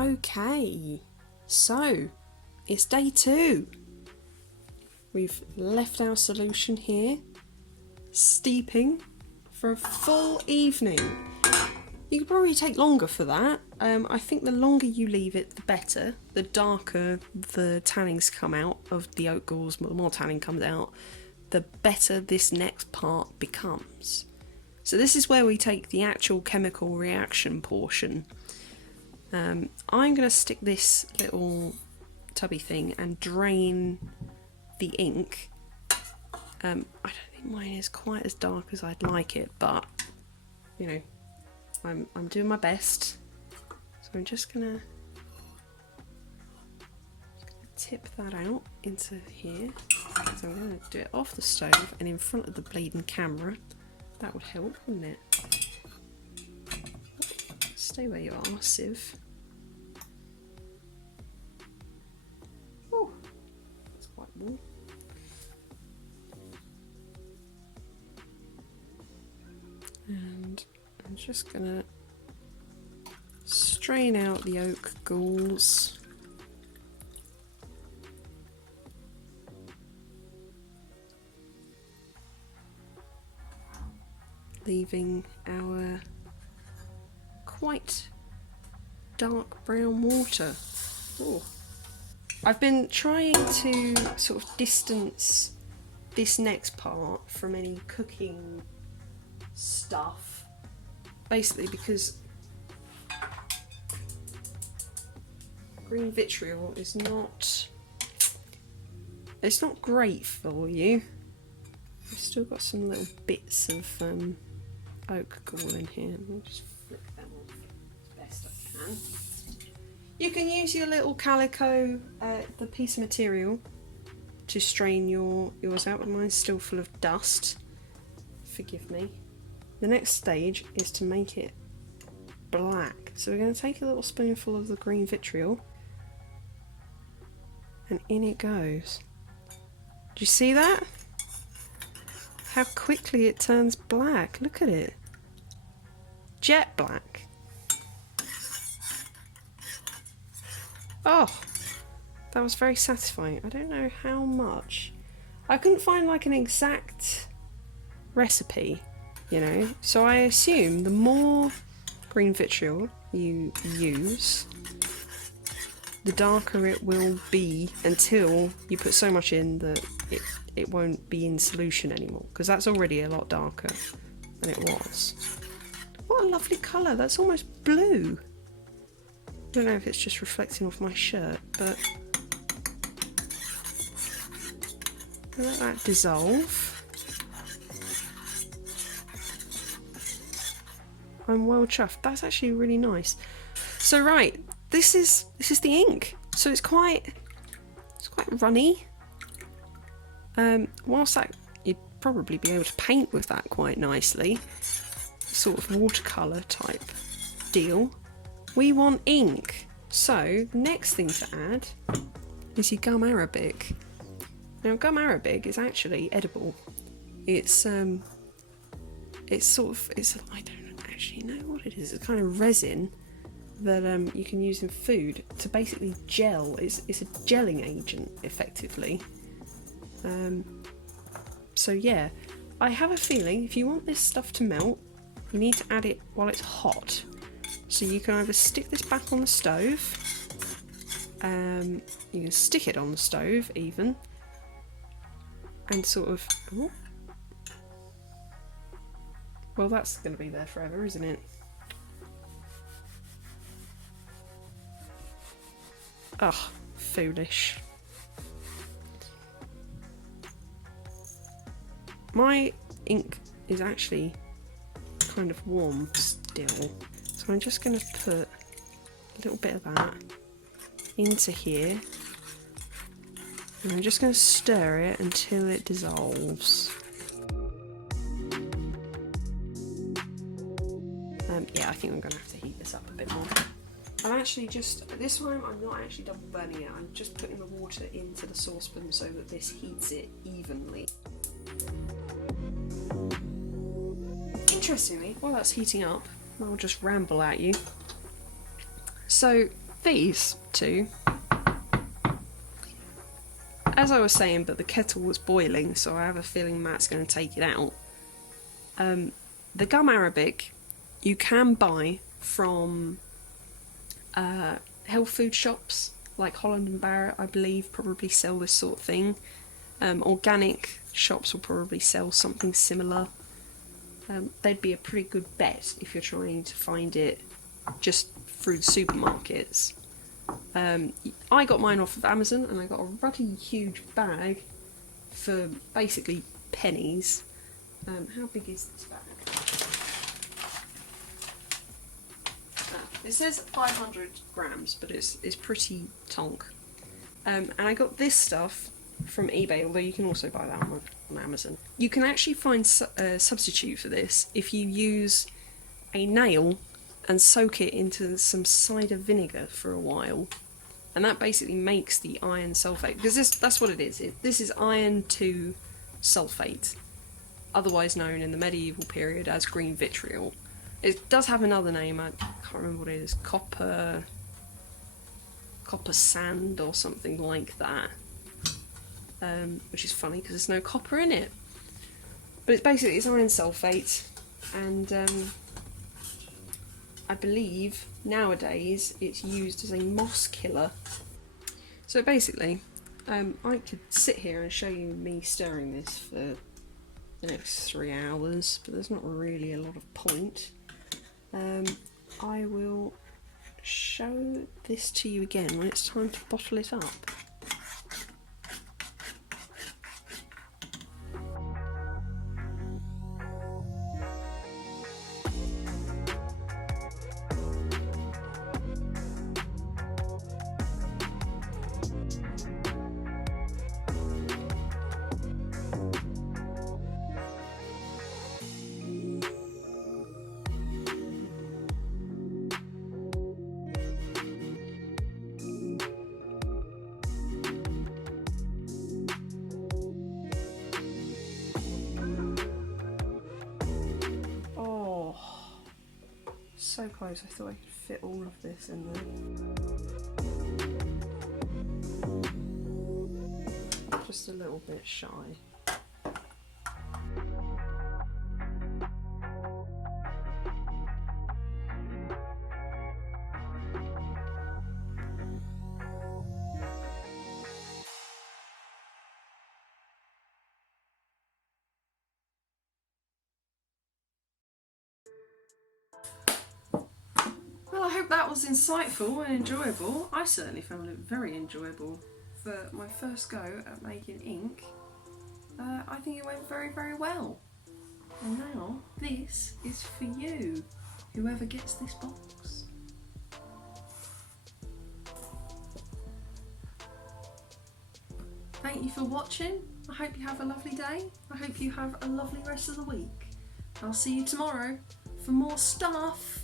Okay, so it's day 2. We've left our solution here, steeping for a full evening. You could probably take longer for that. I think the longer you leave it, the better. The darker the tannins come out of the oat galls, the more tannin comes out, the better this next part becomes. So this is where we take the actual chemical reaction portion. I'm going to stick this little tubby thing and drain the ink. I don't think mine is quite as dark as I'd like it, but you know, I'm doing my best. So I'm just gonna tip that out into here. So I'm gonna do it off the stove and in front of the bleeding camera. That would help, wouldn't it? Stay where you are, Sieve. Oh, that's quite warm. And I'm just gonna strain out the oak galls. Leaving our quite dark brown water. Ooh. I've been trying to sort of distance this next part from any cooking stuff, basically because green vitriol is not, it's not great for you. I've still got some little bits of oak gall in here. Let me just flick them off as best I can. You can use your little calico, the piece of material, to strain yours out, but mine's still full of dust. Forgive me. The next stage is to make it black. So we're going to take a little spoonful of the green vitriol, and in it goes. Do you see that? How quickly it turns black. Look at it. Jet black. Oh, that was very satisfying. I don't know how much. I couldn't find like an exact recipe, you know, so I assume the more green vitriol you use, the darker it will be until you put so much in that it won't be in solution anymore, because that's already a lot darker than it was. What a lovely colour, that's almost blue. I don't know if it's just reflecting off my shirt, but I'll let that dissolve. I'm well chuffed. That's actually really nice. So right, this is the ink. So it's quite runny. Whilst that, you'd probably be able to paint with that quite nicely, sort of watercolour type deal. We want ink. So the next thing to add is your gum arabic. Now gum arabic is actually edible. It's I don't actually know what it is. It's kind of resin that you can use in food to basically gel. It's a gelling agent effectively. So yeah, I have a feeling if you want this stuff to melt, you need to add it while it's hot. So you can either stick this back on the stove, you can stick it on the stove even, and sort of, oh, well that's going to be there forever, isn't it? Ugh, foolish. My ink is actually kind of warm still, so I'm just going to put a little bit of that into here, and I'm just going to stir it until it dissolves. Yeah, I think I'm going to have to heat this up a bit more. I'm actually just, this time I'm not actually double burning it, I'm just putting the water into the saucepan so that this heats it evenly. Interestingly, while that's heating up, I'll just ramble at you. So these two, as I was saying, but the kettle was boiling, so I have a feeling Matt's going to take it out. The gum arabic you can buy from health food shops like Holland and Barrett, I believe, probably sell this sort of thing. Organic shops will probably sell something similar. They'd be a pretty good bet if you're trying to find it just through the supermarkets. I got mine off of Amazon, and I got a ruddy huge bag for basically pennies. How big is this bag? It says 500 grams, but it's pretty tonk. And I got this stuff from eBay, although you can also buy that on Amazon. You can actually find a substitute for this if you use a nail and soak it into some cider vinegar for a while. And that basically makes the iron sulfate, because that's what it is. This is iron 2 sulfate, otherwise known in the medieval period as green vitriol. It does have another name, I can't remember what it is, copper sand or something like that, which is funny because there's no copper in it. But it's basically iron sulfate, and I believe nowadays it's used as a moss killer. So basically, I could sit here and show you me stirring this for the next 3 hours, but there's not really a lot of point. I will show this to you again when it's time to bottle it up. So close, I thought I could fit all of this in there. Just a little bit shy. Well, I hope that was insightful and enjoyable. I certainly found it very enjoyable for my first go at making ink. I think it went very, very well. And now this is for you, whoever gets this box. Thank you for watching. I hope you have a lovely day. I hope you have a lovely rest of the week. I'll see you tomorrow for more stuff.